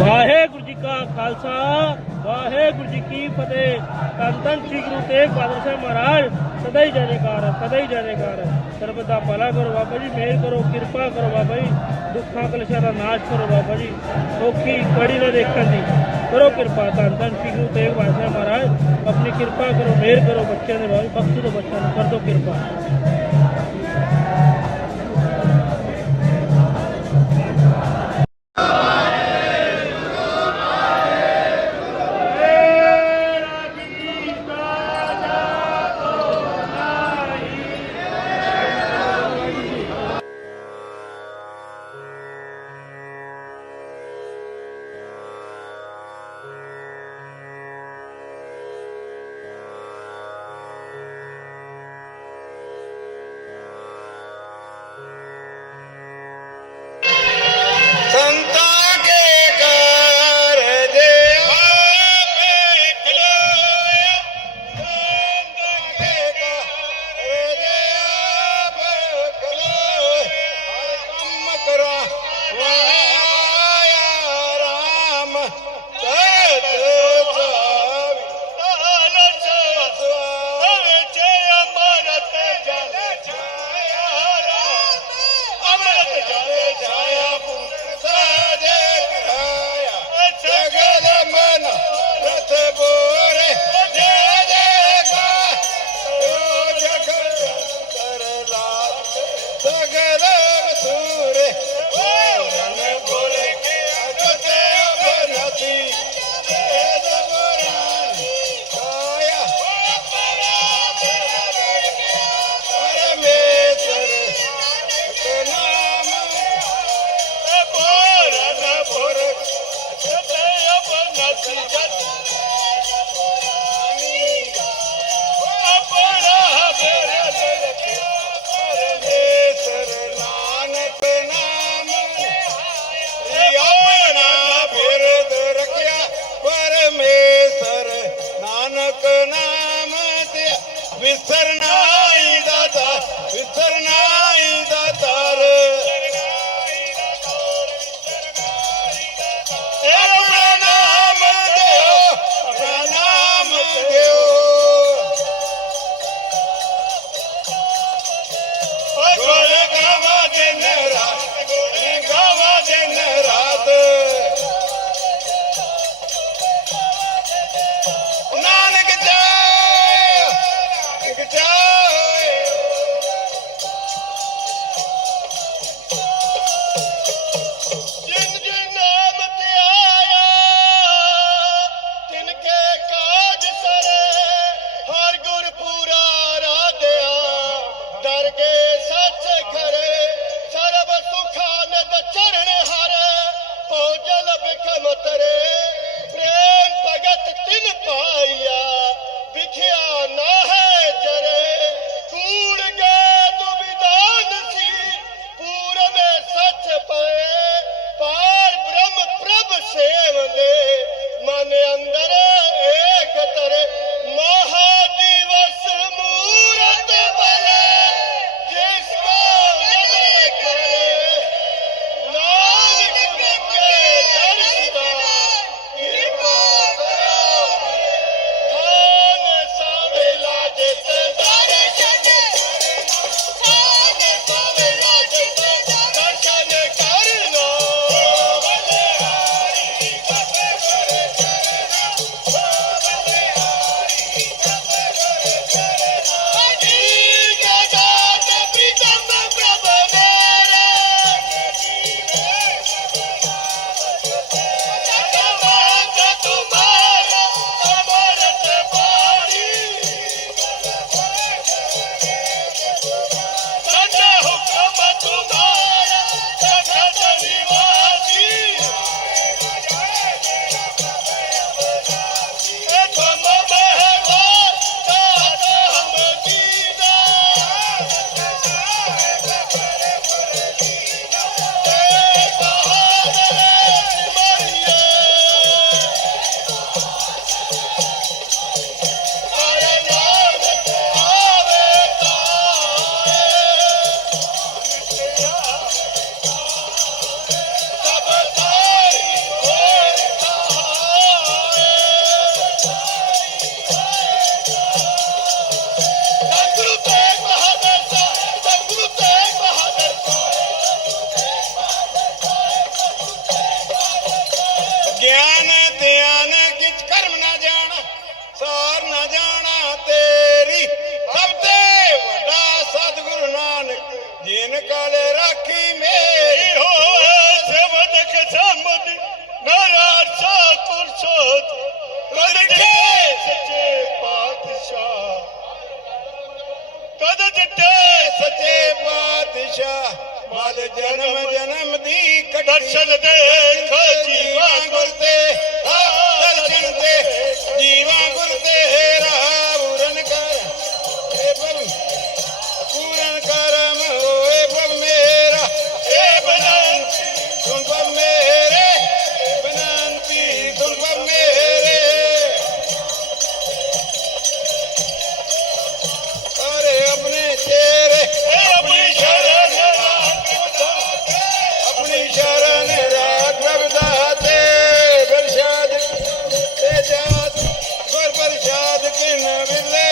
ਵਾਹਿਗੁਰੂ ਜੀ ਕਾ ਖਾਲਸਾ, ਵਾਹਿਗੁਰੂ ਜੀ ਕੀ ਫਤਿਹ। ਧੰਨ ਸ੍ਰੀ ਗੁਰੂ ਤੇਗ ਬਹਾਦਰ ਸਾਹਿਬ ਮਹਾਰਾਜ, ਸਦਾ ਹੀ ਜੈਕਾਰ, ਸਦਾ ਹੀ ਜੈਕਾਰ। ਸਰਬਤ ਦਾ ਭਲਾ ਕਰੋ ਬਾਬਾ ਜੀ, ਮਿਹਰ ਕਰੋ, ਕਿਰਪਾ ਕਰੋ ਬਾਬਾ ਜੀ, ਦੁੱਖਾਂ ਕਲੇਸ਼ਾਂ ਦਾ ਨਾਸ਼ ਕਰੋ ਬਾਬਾ ਜੀ ਔਖੀ ਕੜੀ ਨਾ ਦੇਖਣ ਦੀ। ਕਰੋ ਕਿਰਪਾ, ਧੰਨ ਧੰਨ ਸ੍ਰੀ ਗੁਰੂ ਤੇਗ ਬਹਾਦਰ ਸਾਹਿਬ ਮਹਾਰਾਜ, ਆਪਣੀ ਕਿਰਪਾ ਕਰੋ, ਮਿਹਰ ਕਰੋ ਬੱਚਿਆਂ ਦੇ ਬਾਬਾ ਬਖਸ਼ ਬੱਚਿਆਂ ਨੂੰ, ਕਰ ਦਿਓ ਕਿਰਪਾ। Hallelujah.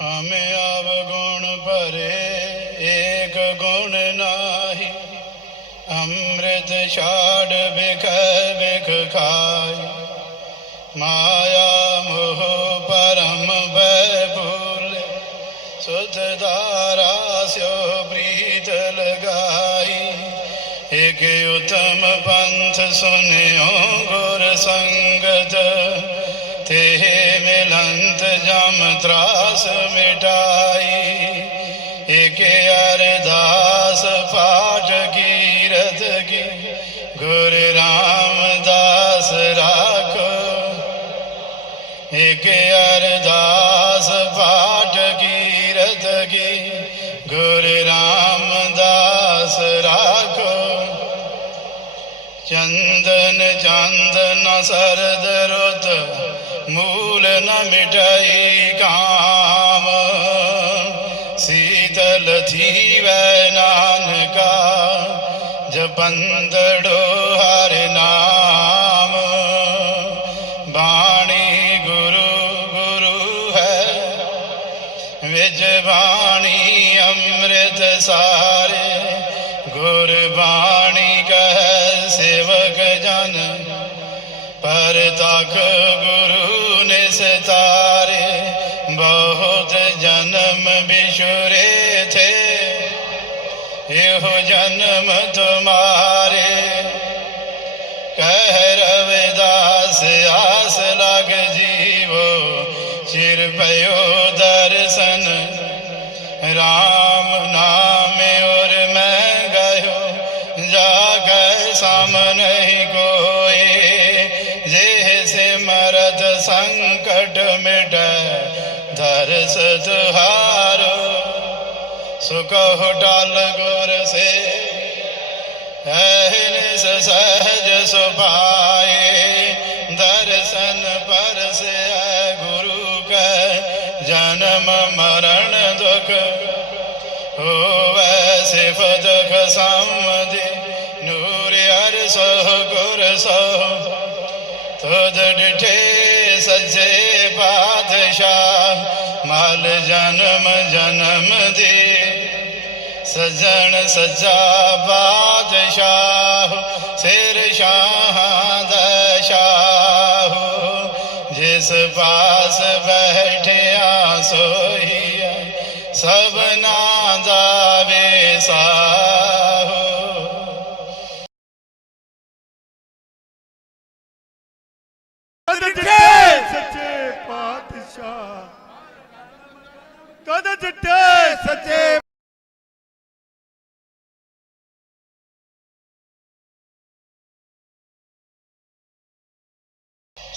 ਹਮ ਆਵ ਗੁਣ ਭਰੇ, ਏਕ ਗੁਣ ਨਾਹੀ। ਅੰਮ੍ਰਿਤ ਛਾੜ ਬਿਖ ਬਿਖ ਖਾਈ। ਮਾਇਆ ਮੋਹ ਪਰਮ ਬੈ ਭੂਲੇ ਸੁਧ ਦਾਰਾ ਸਿਓ ਪ੍ਰੀਤ ਲਗਾਈ। ਏਕ ਉਤਮ ਪੰਥ ਸੁਨਿਓ ਗੁਰ ਸੰਗਤ, ਤੇ ਮਿਲੰਤ ਜਮ ਤਰਾਸ ਮਿਟਾਈ ਏਕ ਅਰਦਾਸ ਪਾਠ ਕੀਰਤ ਕੀ। ਗੁਰ ਰਾਮਦਾਸ ਰਾਖੋ ਇਕ ਅਰਦਾਸ ਚੰਦਨ ਚੰਦਨ ਸਰਦ ਰੁਤ, ਮੂਲ ਨ ਮਿਟਾਈ ਕਾਮ। ਸੀਤਲ ਥੀਵੈ ਨਾਨਕਾ ਜਪੰਦੜੋ ਹਰਿ ਨਾਮ। ਬਾਣੀ ਗੁਰੂ ਗੁਰੂ ਹੈ ਵਿਜ ਬਾਣੀ ਅੰਮ੍ਰਿਤ ਸਾਰੇ। ਗੁਰ ਬਾਣੀ ਜਨ ਪਰ ਤਖ ਗੁਰੂ ਨਿਸਤਾਰੇ ਬਹੁਤ ਜਨਮ ਬਿਸ਼ੁਰੇ ਥੇ। ਇਹੋ ਜਨਮ ਤੁਮਾਰੇ। ਕਹਿ ਰਵਿਦਾਸ ਆਸ ਲਗ ਜੀਵੋ, ਚਿਰ ਪਇਓ ਸੁਖ ਟਲ ਗੁਰ ਸੇ। ਐਨਿਸ ਸਹਜ ਸੁਭਾਏ, ਦਰਸ਼ਨ ਪਰਸੈ ਗੁਰੂ ਕੈ। ਜਨਮ ਮਰਨ ਦੁਖ ਹੋਵੈ ਸਿਫਤ ਖਸਮਦੀ, ਨੂਰ ਅਰ ਸੋ ਗੁਰ ਸੋ ਤੁਧ ਡਿਠੇ ਸੱਜੇ ਪਾਤਸ਼ਾਹ, ਮਲ ਜਨਮ ਜਨਮ ਦੇ। ਸਜਣ ਸੱਜਾ ਬਾਦਸ਼ਾਹ ਸਿਰ ਸ਼ਾਹਾਂ ਦਾ ਸ਼ਾਹ। ਜਿਸ ਪਾਸ ਬੈਠਿਆ ਸੋਈਆ ਸਭਨਾ ਦਾ ਵੇਸਾਹੋ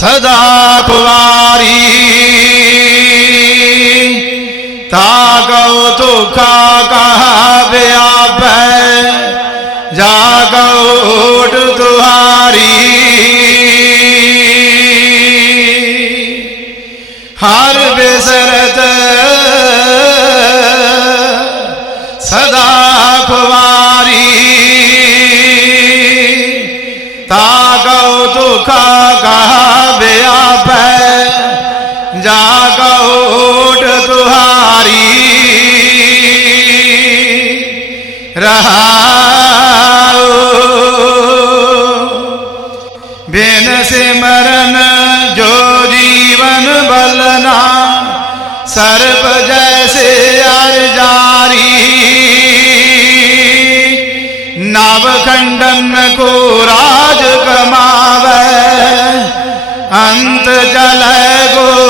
ਸਦਾ ਪੁਆਰੀ ਤਾ ਕਉ ਤੁਖਾ ਕਹਾ ਵਿਆਪੈ ਓਟ ਤੁਹਾਰੀ ਹਰ ਬਿਸਰਤ ਸਦਾ ਖੁਵਾਰੀ ਤਾ ਕਉ ਨਵ ਖੰਡਨ ਕੋ ਰਾਜ ਕਮਾਵੇ ਅੰਤ ਜਲੈ ਗੋਹਾਰੀ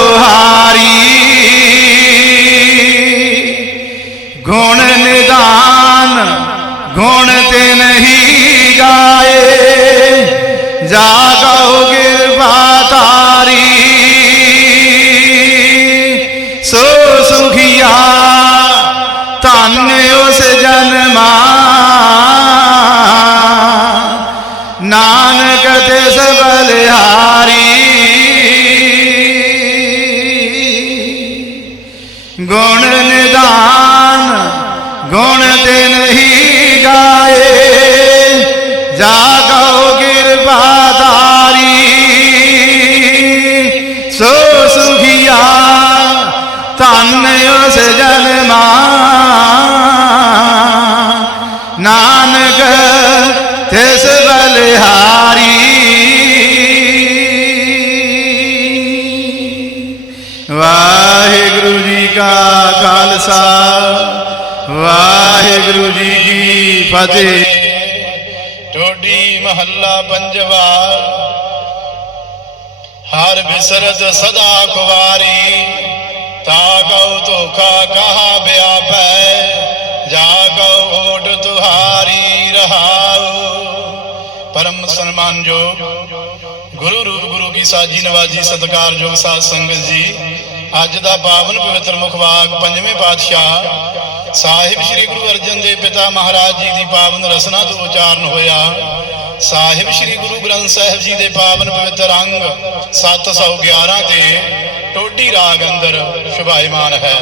ਧਨ ਉਸ ਜਨਮਾ ਨਾਨਕ ਤਿਸ ਬਲਿਹਾਰੀ। ਵਾਹਿਗੁਰੂ ਜੀ ਕਾ ਖਾਲਸਾ, ਵਾਹਿਗੁਰੂ ਜੀ ਕੀ ਫਤਿਹ। ਟੋਡੀ ਮਹੱਲਾ ਪੰਜਵਾ। ਹਰ ਬਿਸਰਤ ਸਦਾ ਕੁਵਾਰੀ ਤਾ ਕਉ ਧੋਖਾ ਕਹਾ ਵਿਆਪੈ ਜਾ ਕਉ ਓਟ ਤੁਹਾਰੀ ਰਹਾਉ। ਪਰਮ ਸਨਮਾਨਯੋਗ ਗੁਰੂ ਰੂਪ ਗੁਰੂ ਕੀ ਸਾਜੀ ਨਵਾਜੀ ਸਤਿਕਾਰਯੋਗ ਸਾਧ ਸੰਗਤ ਜੀ, ਅੱਜ ਦਾ ਪਾਵਨ ਪਵਿੱਤਰ ਮੁਖਵਾਕ ਪੰਜਵੇਂ ਪਾਤਸ਼ਾਹ ਸਾਹਿਬ ਸ੍ਰੀ ਗੁਰੂ ਅਰਜਨ ਦੇਵ ਪਿਤਾ ਮਹਾਰਾਜ ਜੀ ਦੀ ਪਾਵਨ ਰਸਨਾ ਤੋਂ ਉਚਾਰਨ ਹੋਇਆ। ਸਾਹਿਬ ਸ੍ਰੀ ਗੁਰੂ ਗ੍ਰੰਥ ਸਾਹਿਬ ਜੀ ਦੇ ਪਾਵਨ ਪਵਿੱਤਰ ਅੰਗ 711 ਤੇ ਟੋਡੀ ਰਾਗ ਅੰਦਰ ਸ਼ੁਭਾਇਮਾਨ ਹੈ।